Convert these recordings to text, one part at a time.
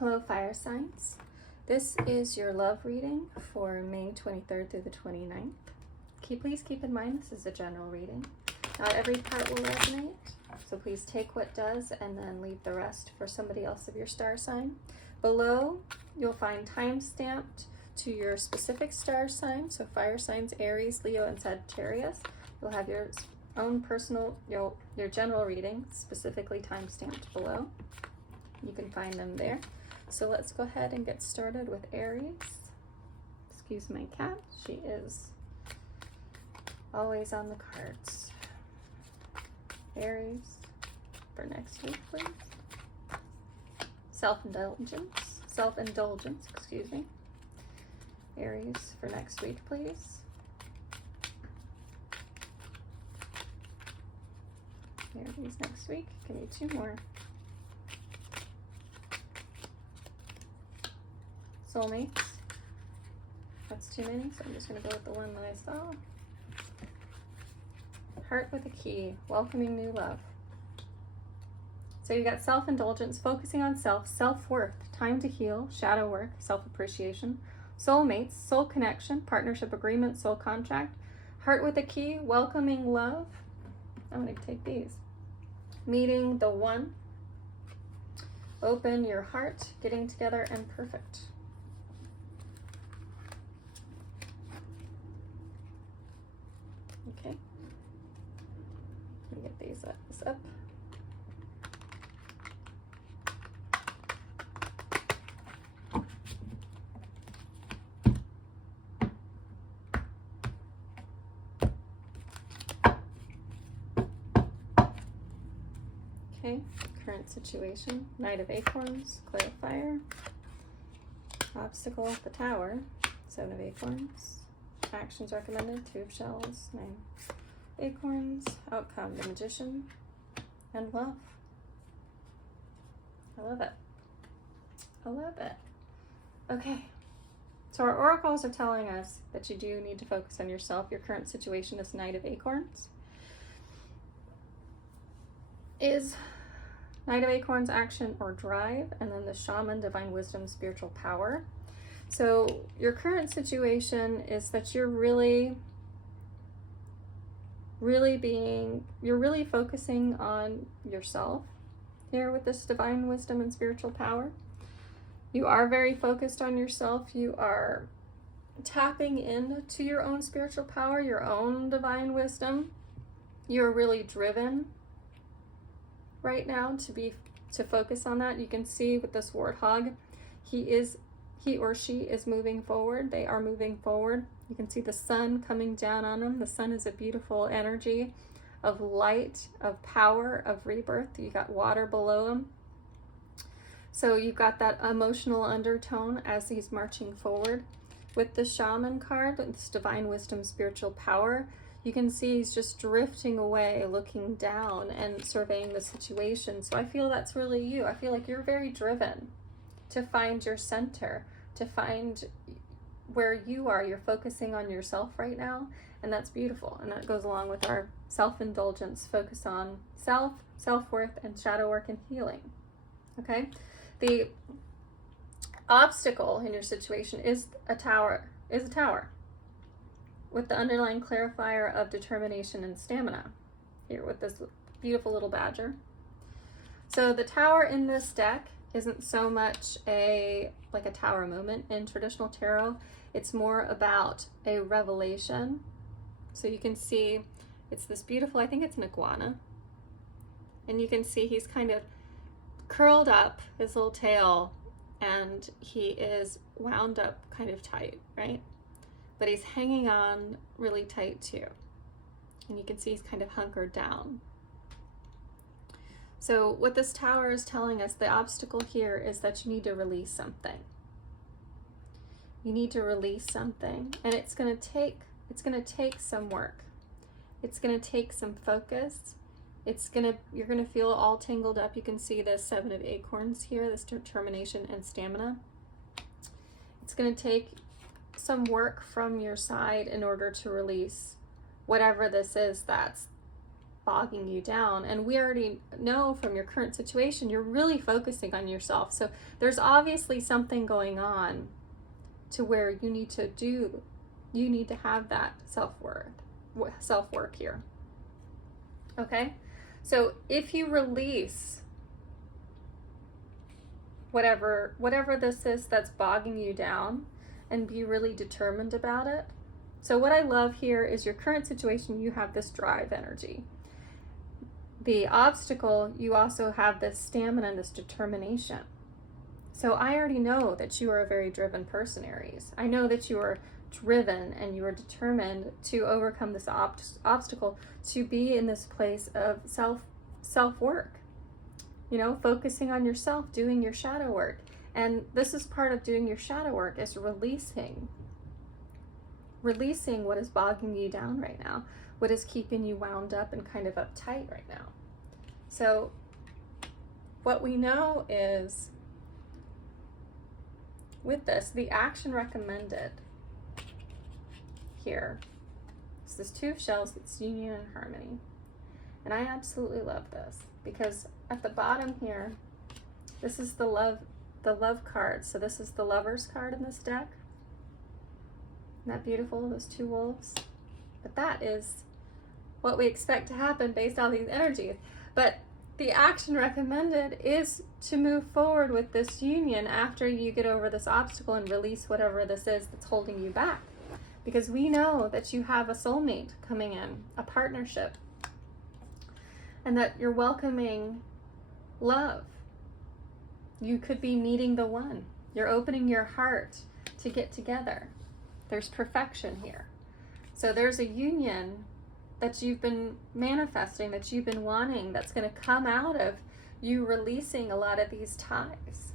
Hello, fire signs. This is your love reading for May 23rd through the 29th. Please keep in mind this is a general reading. Not every part will resonate, so please take what does and then leave the rest for somebody else of your star sign. Below, you'll find time stamped to your specific star sign, so fire signs Aries, Leo, and Sagittarius. You'll have your own personal, your general reading specifically time stamped below. You can find them there. So let's go ahead and get started with Aries. Excuse my cat, she is always on the cards. Aries for next week, please. Self-indulgence, excuse me. Aries for next week, please. Aries next week, give me two more. Soulmates. That's too many, so I'm just going to go with the one that I saw. Heart with a key, welcoming new love. So you got self-indulgence, focusing on self, self-worth, time to heal, shadow work, self-appreciation, soulmates, soul connection, partnership agreement, soul contract, heart with a key, welcoming love. I'm going to take these. Meeting the one, open your heart, getting together, and perfect. Okay, let me get these up. Okay, current situation, Knight of Acorns, clarifier, obstacle, the Tower, 7 of Acorns, actions recommended, 2 of Shells, 9 Acorns, outcome, the Magician, and love. I love it. I love it. Okay, so our oracles are telling us that you do need to focus on yourself. Your current situation is Knight of Acorns. Is Knight of Acorns action or drive, and then the Shaman, divine wisdom, spiritual power. So your current situation is that you're really focusing on yourself here with this divine wisdom and spiritual power. You are very focused on yourself. You are tapping into your own spiritual power, your own divine wisdom. You're really driven right now to focus on that. You can see with this warthog, he or she is moving forward. They are moving forward. You can see the sun coming down on them. The sun is a beautiful energy of light, of power, of rebirth. You got water below them. So you've got that emotional undertone as he's marching forward. With the Shaman card, with this divine wisdom, spiritual power, you can see he's just drifting away, looking down and surveying the situation. So I feel that's really you. I feel like you're very driven to find your center, to find where you are. You're focusing on yourself right now, and that's beautiful. And that goes along with our self-indulgence, focus on self, self-worth, and shadow work and healing. Okay? The obstacle in your situation is a tower, with the underlying clarifier of determination and stamina here with this beautiful little badger. So the Tower in this deck isn't so much like a tower moment in traditional tarot. It's more about a revelation. So you can see it's this beautiful, I think it's an iguana. And you can see he's kind of curled up, his little tail, and he is wound up kind of tight, right? But he's hanging on really tight too. And you can see he's kind of hunkered down. So what this tower is telling us, the obstacle here is that you need to release something. You need to release something, and it's going to take some work. It's going to take some focus. You're going to feel all tangled up. You can see the 7 of Acorns here, this determination and stamina. It's going to take some work from your side in order to release whatever this is that's bogging you down. And we already know from your current situation, you're really focusing on yourself. So there's obviously something going on to where you need to have that self-work here. Okay? So if you release whatever this is that's bogging you down and be really determined about it. So what I love here is your current situation, you have this drive energy. The obstacle, you also have this stamina and this determination. So I already know that you are a very driven person, Aries. I know that you are driven and you are determined to overcome this obstacle, to be in this place of self-work. You know, focusing on yourself, doing your shadow work. And this is part of doing your shadow work, is releasing what is bogging you down right now, what is keeping you wound up and kind of uptight right now. So what we know is, with this, the action recommended here is this Two of Shells, it's union and harmony. And I absolutely love this, because at the bottom here, this is the love card. So this is the Lover's card in this deck. Isn't that beautiful, those two wolves? But that is what we expect to happen based on these energies. But the action recommended is to move forward with this union after you get over this obstacle and release whatever this is that's holding you back. Because we know that you have a soulmate coming in, a partnership, and that you're welcoming love. You could be meeting the one. You're opening your heart to get together. There's perfection here. So there's a union that you've been manifesting, that you've been wanting, that's going to come out of you releasing a lot of these ties.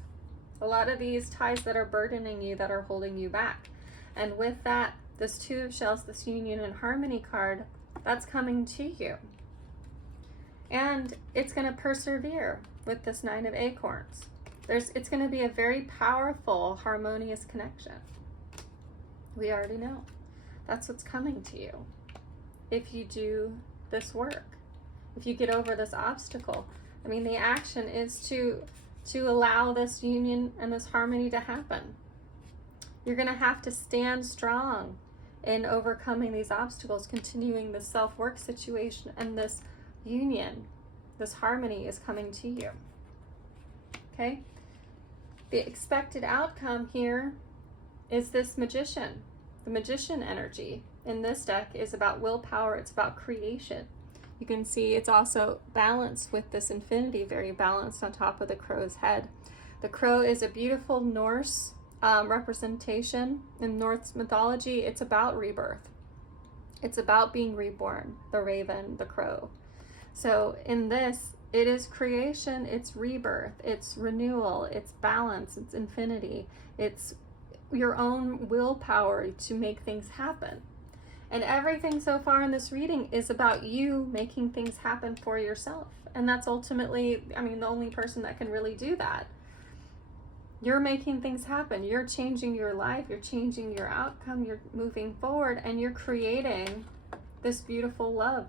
A lot of these ties that are burdening you, that are holding you back. And with that, this Two of Shells, this union and harmony card, that's coming to you. And it's going to persevere with this Nine of Acorns. It's going to be a very powerful, harmonious connection. We already know. That's what's coming to you if you do this work. If you get over this obstacle. I mean, the action is to allow this union and this harmony to happen. You're going to have to stand strong in overcoming these obstacles, continuing this self-work situation, and this union, this harmony is coming to you. Okay? The expected outcome here is this Magician. The Magician energy in this deck is about willpower. It's about creation. You can see it's also balanced with this infinity, very balanced on top of the crow's head. The crow is a beautiful Norse representation. In Norse mythology, it's about rebirth. It's about being reborn, the raven, the crow. So in this, it is creation, it's rebirth, it's renewal, it's balance, it's infinity, it's your own willpower to make things happen. And everything so far in this reading is about you making things happen for yourself. And that's ultimately, I mean, the only person that can really do that. You're making things happen. You're changing your life. You're changing your outcome. You're moving forward, and you're creating this beautiful love,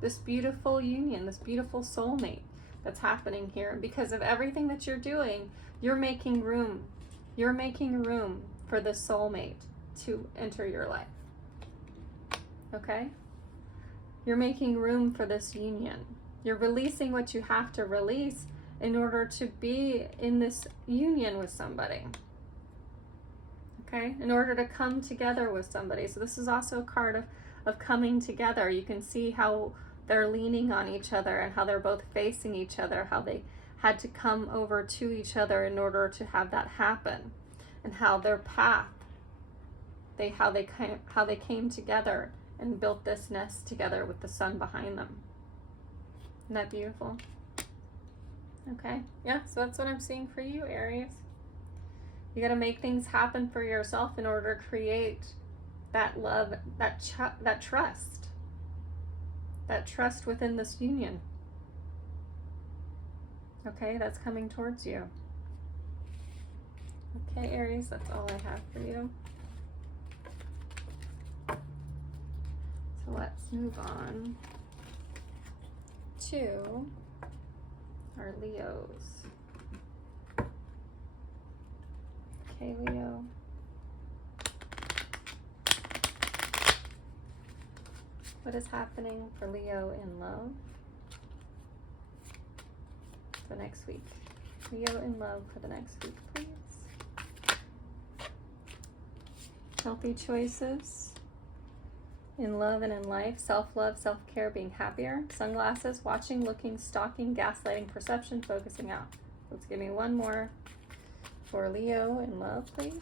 this beautiful union, this beautiful soulmate that's happening here. And because of everything that you're doing, you're making room. You're making room for this soulmate to enter your life. Okay? You're making room for this union. You're releasing what you have to release in order to be in this union with somebody. Okay? In order to come together with somebody. So this is also a card of coming together. You can see how they're leaning on each other and how they're both facing each other, how they had to come over to each other in order to have that happen, and how their path, how they came together and built this nest together with the sun behind them. Isn't that beautiful? Okay, yeah, so that's what I'm seeing for you, Aries. You got to make things happen for yourself in order to create that love, that trust within this union. Okay, that's coming towards you. Okay, Aries, that's all I have for you. So let's move on. two are Leos. Okay, Leo. What is happening for Leo in love for next week? Leo in love for the next week, please. Healthy choices in love and in life. Self-love, self-care, being happier. Sunglasses, watching, looking, stalking, gaslighting, perception, focusing out. Let's give me one more for Leo in love, please.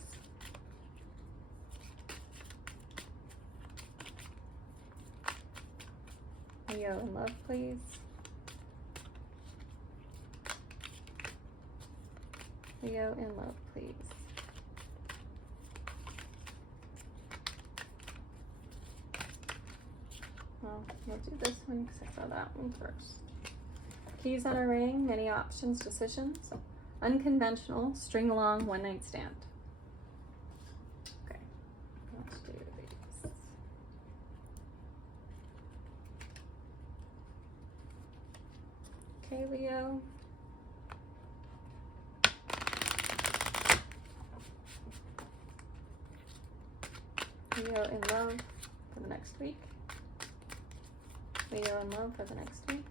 Leo in love, please. Leo in love, please. Well, we'll do this one because I saw that one first. Keys on a ring, many options, decisions. Unconventional, string along, one night stand. Okay, let's do these. Okay, Leo. Leo in love for the next week. Leo in love for the next week.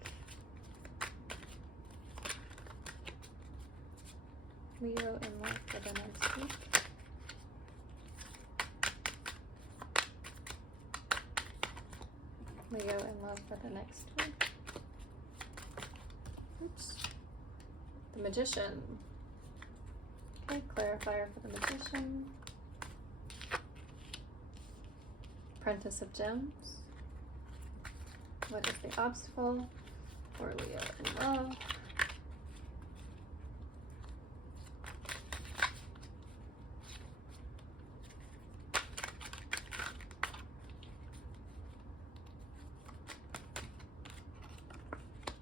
Leo in love for the next week. Leo in love for the next week. Oops. The Magician. Okay, clarifier for the Magician. Apprentice of Gems. What is the obstacle for Leo in love?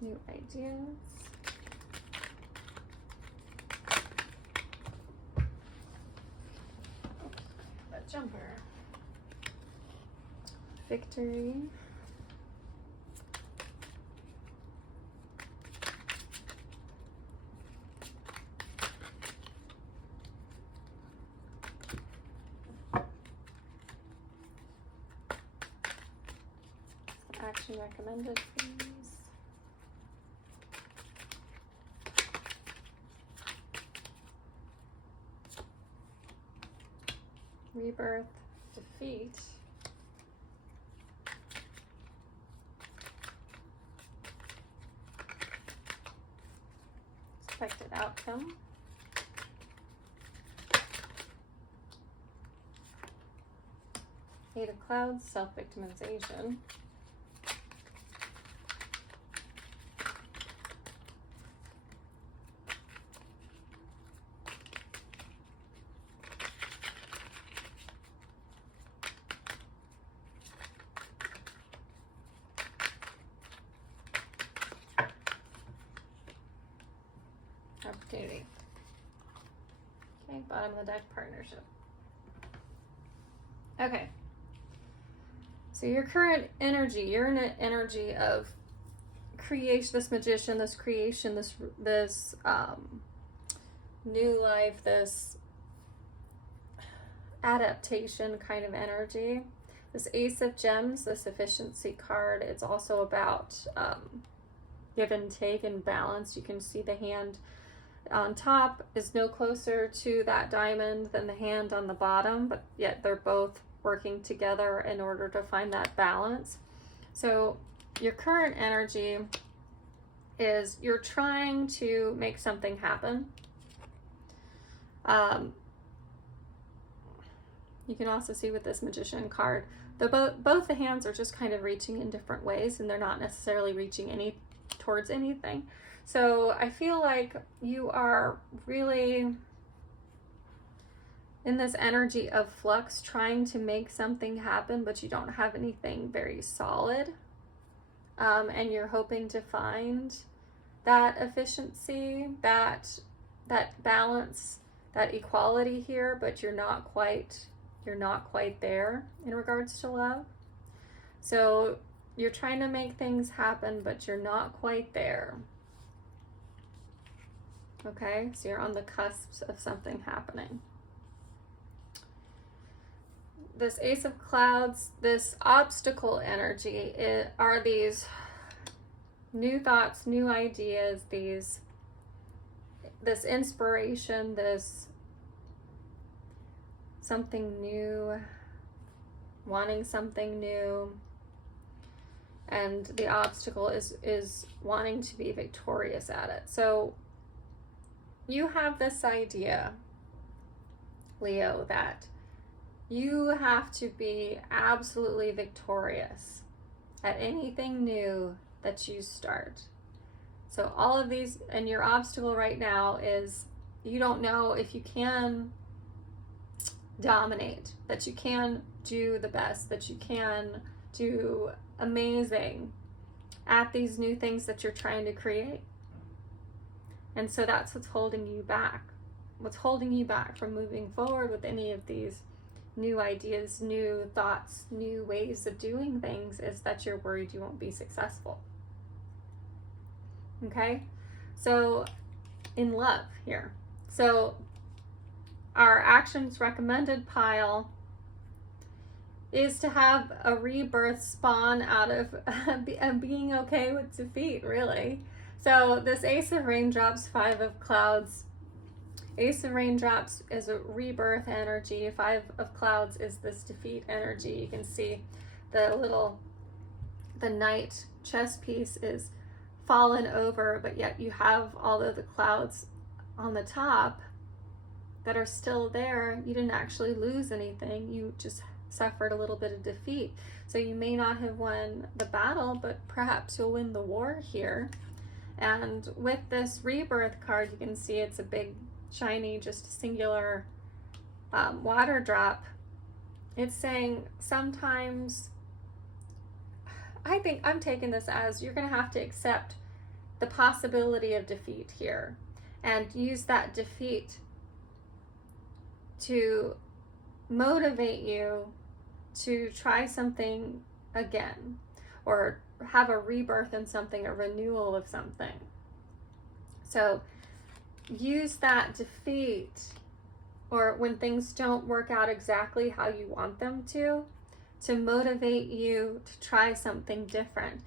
New ideas. That jumper. Victory. Action recommended, please. Rebirth, defeat. Expected outcome. Eight of Clouds, self-victimization. Opportunity. Okay, bottom of the deck, partnership. Okay. So your current energy, you're in an energy of creation, this magician, this creation, this new life, this adaptation kind of energy. This Ace of Gems, this efficiency card, it's also about give and take and balance. You can see the hand on top is no closer to that diamond than the hand on the bottom, but yet they're both working together in order to find that balance. So your current energy is you're trying to make something happen. You can also see with this Magician card, both the hands are just kind of reaching in different ways, and they're not necessarily reaching towards anything. So I feel like you are really in this energy of flux, trying to make something happen, but you don't have anything very solid. And you're hoping to find that efficiency, that balance, that equality here, but you're not quite there in regards to love. So You're trying to make things happen, but you're not quite there. Okay, so you're on the cusp of something happening. This Ace of Clouds, this obstacle energy, are these new thoughts, new ideas, this inspiration, this something new, wanting something new. And the obstacle is wanting to be victorious at it. So you have this idea, Leo, that you have to be absolutely victorious at anything new that you start. So all of these, and your obstacle right now is you don't know if you can dominate, that you can do the best, that you can do amazing at these new things that you're trying to create. And so that's what's holding you back. What's holding you back from moving forward with any of these new ideas, new thoughts, new ways of doing things is that you're worried you won't be successful. Okay? So in love here. So our actions recommended pile is to have a rebirth spawn out of being okay with defeat, really. So this Ace of Raindrops, Five of Clouds. Ace of Raindrops is a rebirth energy. Five of Clouds is this defeat energy. You can see the Knight chess piece is fallen over, but yet you have all of the clouds on the top that are still there. You didn't actually lose anything. You just suffered a little bit of defeat. So you may not have won the battle, but perhaps you'll win the war here. And with this rebirth card, you can see it's a big, shiny, just singular water drop. It's saying sometimes, I think I'm taking this as you're going to have to accept the possibility of defeat here and use that defeat to motivate you to try something again, or have a rebirth in something, a renewal of something. So use that defeat, or when things don't work out exactly how you want them to motivate you to try something different.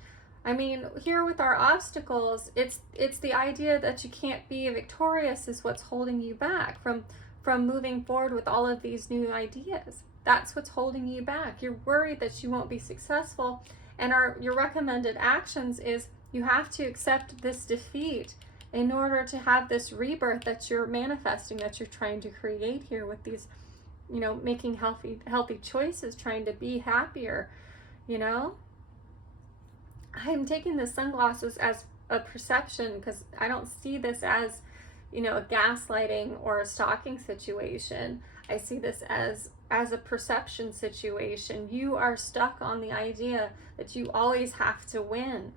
I mean, here with our obstacles, it's the idea that you can't be victorious is what's holding you back from moving forward with all of these new ideas. That's what's holding you back. You're worried that you won't be successful, and your recommended actions is you have to accept this defeat in order to have this rebirth that you're manifesting, that you're trying to create here with these, making healthy choices, trying to be happier, I'm taking the sunglasses as a perception because I don't see this as, a gaslighting or a stalking situation. I see this as a perception situation. You are stuck on the idea that you always have to win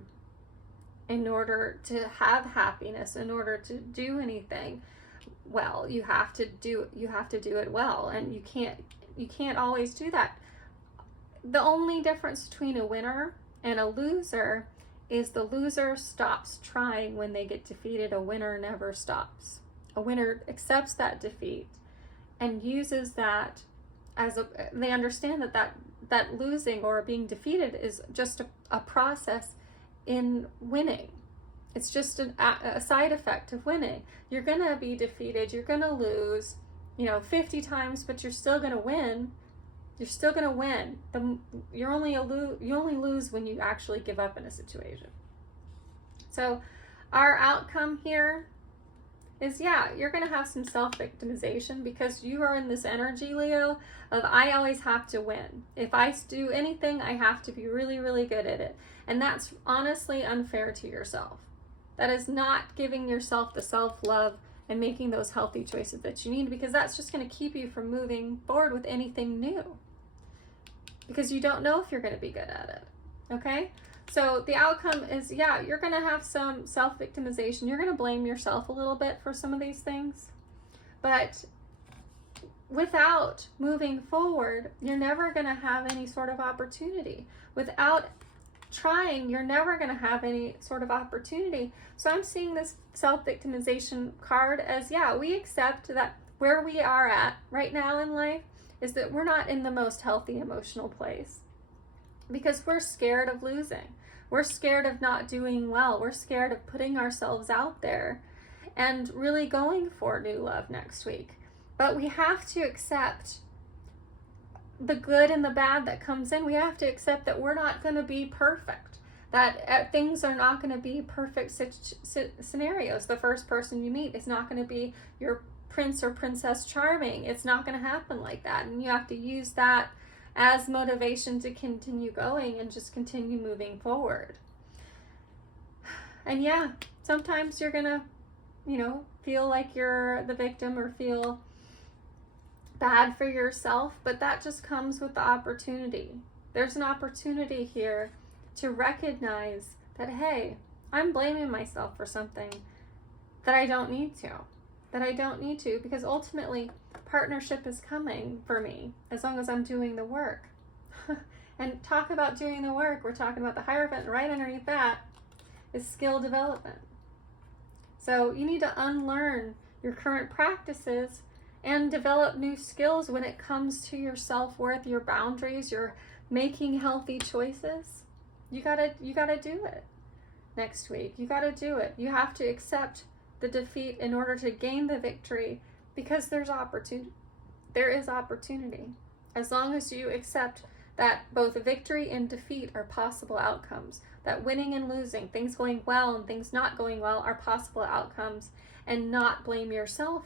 in order to have happiness, in order to do anything well. You have to do it well, and you can't always do that. The only difference between a winner and a loser is the loser stops trying when they get defeated. A winner never stops. A winner accepts that defeat and uses that as they understand that losing or being defeated is just a process in winning. It's just a side effect of winning. You're gonna be defeated, you're gonna lose, 50 times, but you're still gonna win. You're still gonna win. You only lose when you actually give up in a situation. So our outcome here is, you're gonna have some self-victimization because you are in this energy, Leo, of I always have to win. If I do anything, I have to be really, really good at it. And that's honestly unfair to yourself. That is not giving yourself the self-love and making those healthy choices that you need, because that's just going to keep you from moving forward with anything new, because you don't know if you're going to be good at it. Okay? So the outcome is, you're going to have some self-victimization. You're going to blame yourself a little bit for some of these things. But without moving forward, you're never going to have any sort of opportunity. Without trying, you're never going to have any sort of opportunity. So I'm seeing this self-victimization card as, yeah, we accept that where we are at right now in life is that we're not in the most healthy emotional place because we're scared of losing. We're scared of not doing well. We're scared of putting ourselves out there and really going for new love next week. But we have to accept the good and the bad that comes in. We have to accept that we're not going to be perfect, that things are not going to be perfect scenarios. The first person you meet is not going to be your prince or princess charming. It's not going to happen like that. And you have to use that as motivation to continue going and just continue moving forward. And yeah, sometimes you're going to, feel like you're the victim or feel bad for yourself, but that just comes with the opportunity. There's an opportunity here to recognize that, hey, I'm blaming myself for something that I don't need to, because ultimately partnership is coming for me as long as I'm doing the work. And talk about doing the work, we're talking about the Hierophant. Right underneath that is skill development. So you need to unlearn your current practices and develop new skills when it comes to your self-worth, your boundaries, your making healthy choices. You gotta do it next week. You gotta do it. You have to accept the defeat in order to gain the victory, because there is opportunity. As long as you accept that both victory and defeat are possible outcomes, that winning and losing, things going well and things not going well are possible outcomes, and not blame yourself.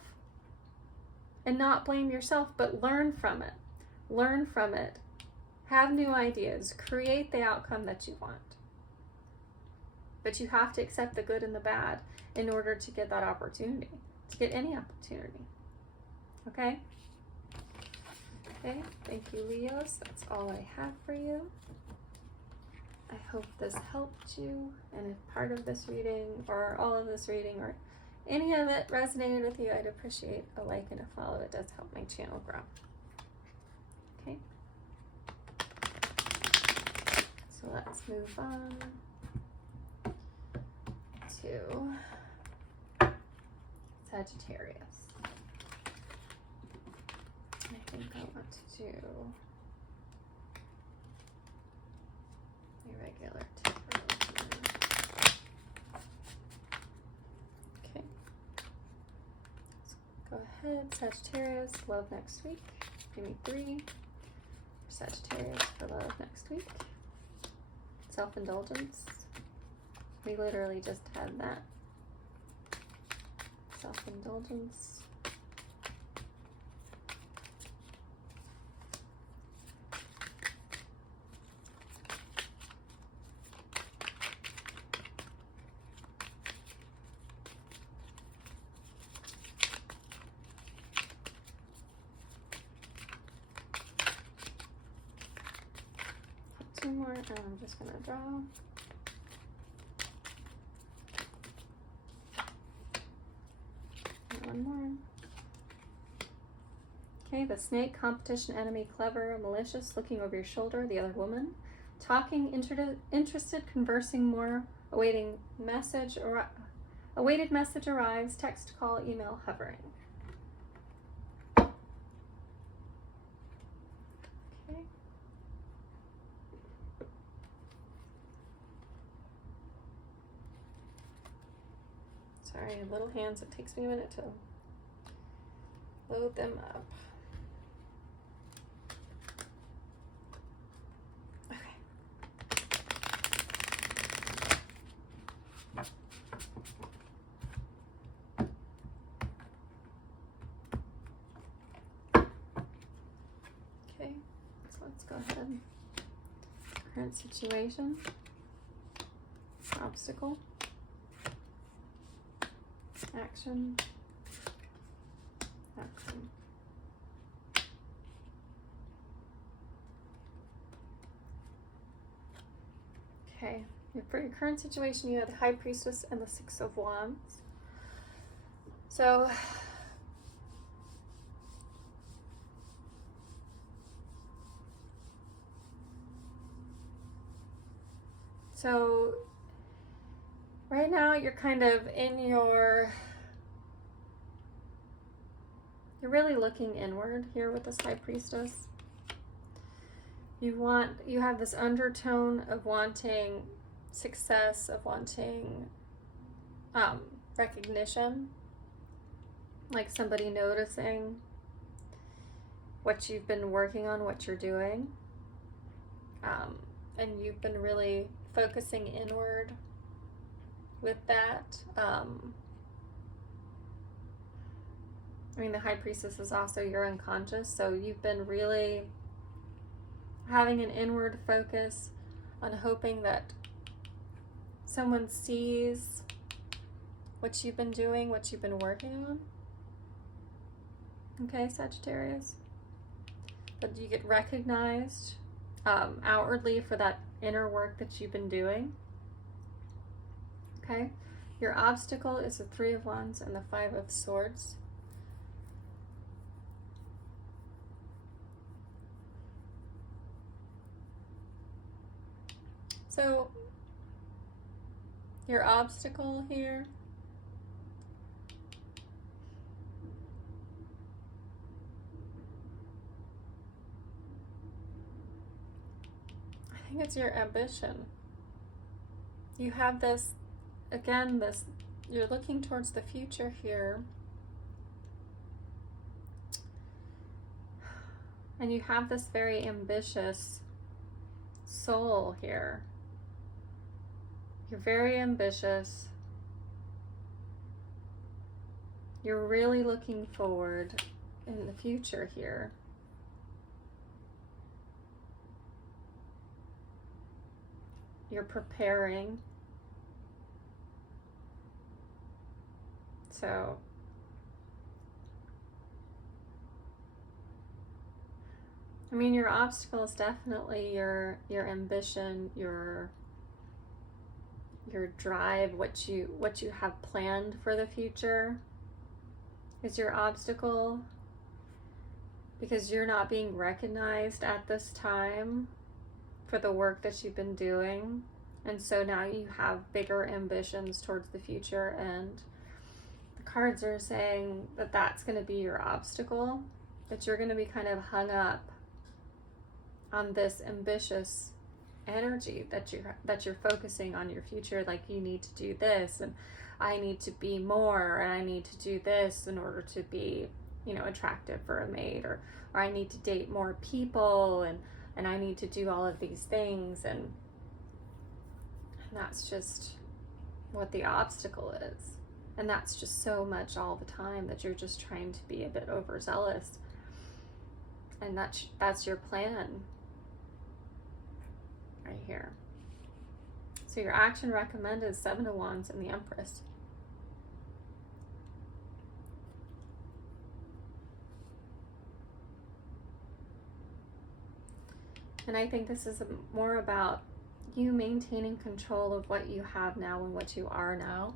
But learn from it. Have new ideas. Create the outcome that you want. But you have to accept the good and the bad in order to get that opportunity, to get any opportunity. Okay? Okay, thank you, Leos. That's all I have for you. I hope this helped you, and if part of this reading or all of this reading or any of it resonated with you, I'd appreciate a like and a follow. It does help my channel grow. Okay. So let's move on to Sagittarius. I think I want to do a regular tarot. Okay. Let's go ahead. Sagittarius, love next week. Give me 3 for Sagittarius for love next week. Self-indulgence. We literally just had that. Self-indulgence. Two more, and I'm just going to draw. One more. Okay, the snake, competition, enemy, clever, malicious, looking over your shoulder, the other woman, talking, interested, conversing more, awaited message arrives, text, call, email, hovering. Okay. Sorry, little hands, it takes me a minute to load them up. Okay, so let's go ahead. Current situation, obstacle, action, action. Okay, for your current situation, you have the High Priestess and the Six of Wands. So, So right now you're kind of in you're really looking inward here with this High Priestess. You have this undertone of wanting success, of wanting recognition, like somebody noticing what you've been working on, what you're doing. And you've been really focusing inward with that. I mean, the High Priestess is also your unconscious, so you've been really having an inward focus on hoping that someone sees what you've been doing, what you've been working on. Okay, Sagittarius? That you get recognized outwardly for that inner work that you've been doing. Okay? Your obstacle is the Three of Wands and the Five of Swords. So, your obstacle here I think it's your ambition. You have this, again, you're looking towards the future here. And you have this very ambitious soul here. You're very ambitious. You're really looking forward in the future here. You're preparing. So I mean, your obstacle is definitely your ambition, your drive, what you have planned for the future is your obstacle, because you're not being recognized at this time for the work that you've been doing. And so now you have bigger ambitions towards the future, and the cards are saying that that's going to be your obstacle, that you're going to be kind of hung up on this ambitious energy that you're focusing on your future, like you need to do this, and I need to be more, and I need to do this in order to be, attractive for a mate, or I need to date more people, and I need to do all of these things, and that's just what the obstacle is. And that's just so much all the time that you're just trying to be a bit overzealous, and that's your plan right here. So your action recommended is Seven of Wands and the Empress. And I think this is more about you maintaining control of what you have now and what you are now.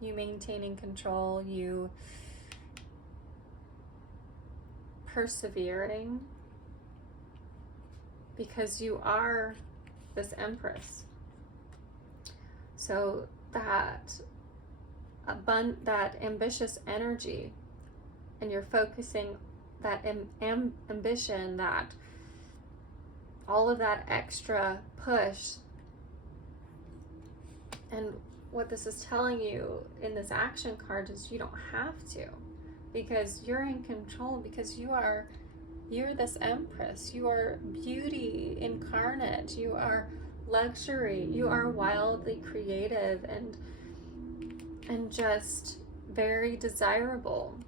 You maintaining control, you persevering, because you are this Empress. So that ambitious energy, and you're focusing that ambition, that all of that extra push. And what this is telling you in this action card is you don't have to, because you're in control, because you're this Empress. You are beauty incarnate. You are luxury. You are wildly creative and just very desirable.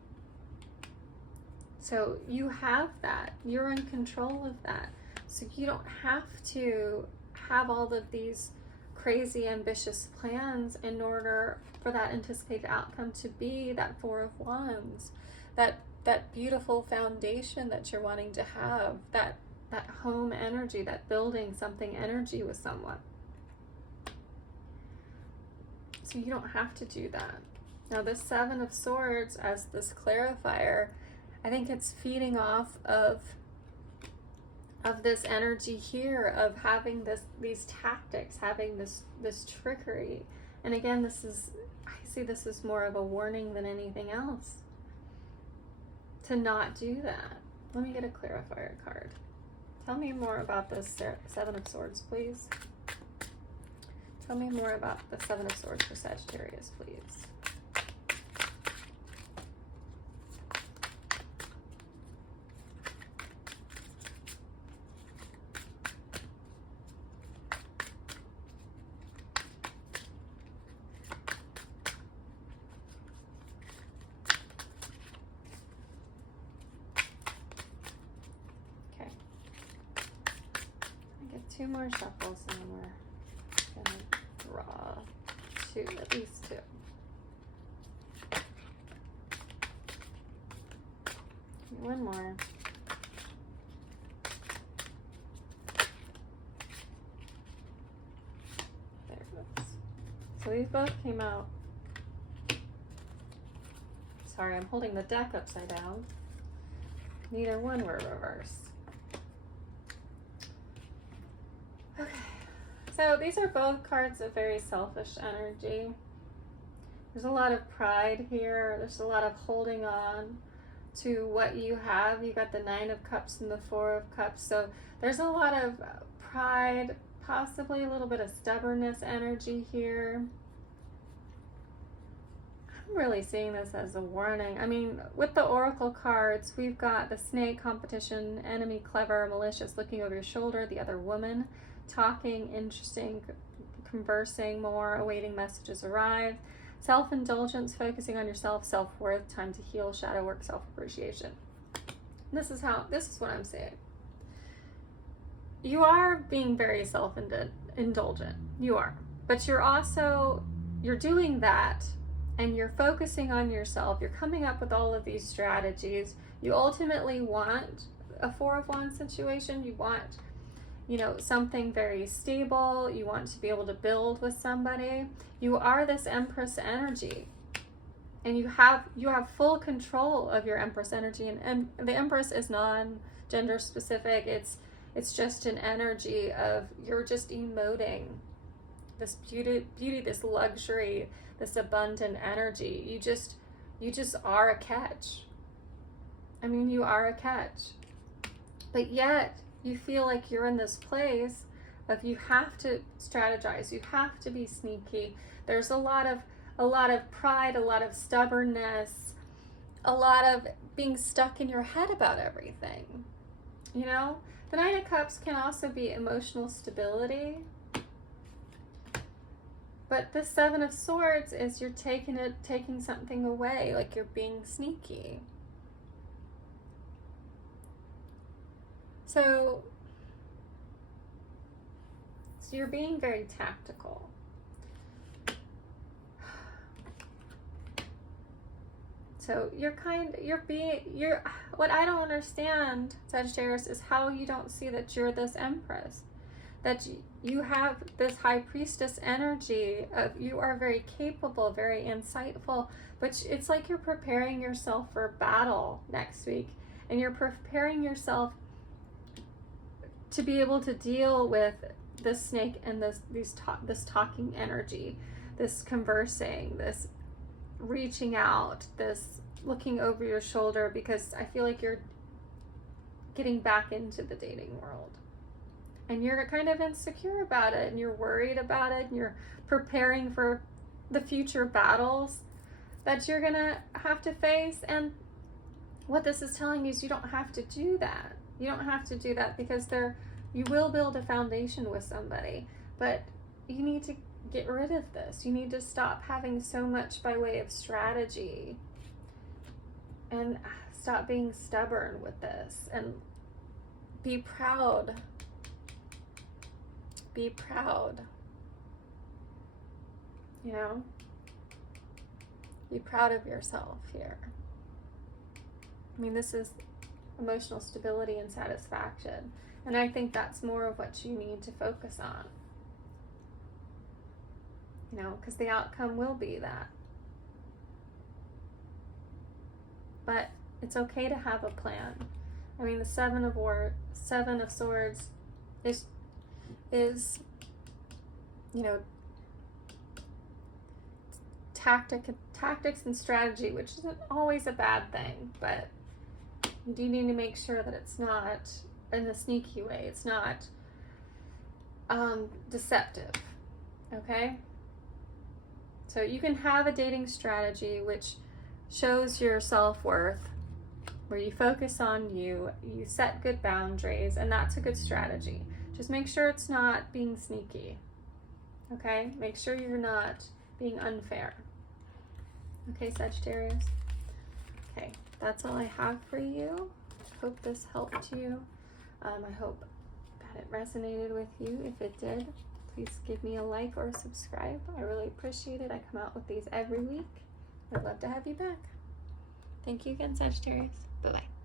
So you have that. You're in control of that. So you don't have to have all of these crazy ambitious plans in order for that anticipated outcome to be that Four of Wands, that beautiful foundation that you're wanting to have, that home energy, that building something energy with someone. So you don't have to do that. Now this Seven of Swords as this clarifier I think it's feeding off of this energy here of having these tactics, having this trickery. And again, I see this as more of a warning than anything else, to not do that. Let me get a clarifier card. Tell me more about this Seven of Swords, please. Tell me more about the Seven of Swords for Sagittarius, please. Two more shuffles and then we're gonna draw two, at least two. One more. There it goes. So these both came out. Sorry, I'm holding the deck upside down. Neither one were reversed. Okay, so these are both cards of very selfish energy. There's a lot of pride here. There's a lot of holding on to what you have. You got the Nine of Cups and the Four of Cups. So there's a lot of pride, possibly a little bit of stubbornness energy here. I'm really seeing this as a warning. I mean, with the Oracle cards, we've got the Snake, competition, enemy, clever, malicious, looking over your shoulder, the other woman, talking, interesting, conversing more, awaiting messages arrive, self-indulgence, focusing on yourself, self-worth, time to heal, shadow work, self-appreciation. This is what I'm saying. You are being very self-indulgent. You are. But you're doing that and you're focusing on yourself. You're coming up with all of these strategies. You ultimately want a Four of Wands situation. You want, something very stable. You want to be able to build with somebody. You are this Empress energy, and you have full control of your Empress energy. And the Empress is non-gender specific. It's just an energy of, you're just emoting this beauty, this luxury, this abundant energy. You just are a catch. I mean, you are a catch, but yet you feel like you're in this place of, you have to strategize, you have to be sneaky. There's a lot of pride, a lot of stubbornness, a lot of being stuck in your head about everything. The Nine of Cups can also be emotional stability, but the Seven of Swords is you're taking something away, like you're being sneaky. So you're being very tactical. So what I don't understand, Sagittarius, is how you don't see that you're this Empress, that you have this High Priestess energy of, you are very capable, very insightful, but it's like you're preparing yourself for battle next week, and you're preparing yourself to be able to deal with this snake and this talking energy, this conversing, this reaching out, this looking over your shoulder, because I feel like you're getting back into the dating world and you're kind of insecure about it, and you're worried about it, and you're preparing for the future battles that you're gonna have to face. And what this is telling you is you don't have to do that. You don't have to do that, because you will build a foundation with somebody, but you need to get rid of this. You need to stop having so much by way of strategy and stop being stubborn with this, and be proud. Be proud. Be proud of yourself here. I mean, this is emotional stability and satisfaction. And I think that's more of what you need to focus on. Because the outcome will be that. But It's okay to have a plan. I mean, the Seven of Swords is you know, tactics and strategy, which isn't always a bad thing, but you do need to make sure that it's not in a sneaky way. It's not deceptive, okay? So you can have a dating strategy which shows your self-worth, where you focus on you set good boundaries, and that's a good strategy. Just make sure it's not being sneaky, okay? Make sure you're not being unfair. Okay, Sagittarius? Okay, that's all I have for you. Hope this helped you. I hope that it resonated with you. If it did, please give me a like or a subscribe. I really appreciate it. I come out with these every week. I'd love to have you back. Thank you again, Sagittarius. Bye-bye.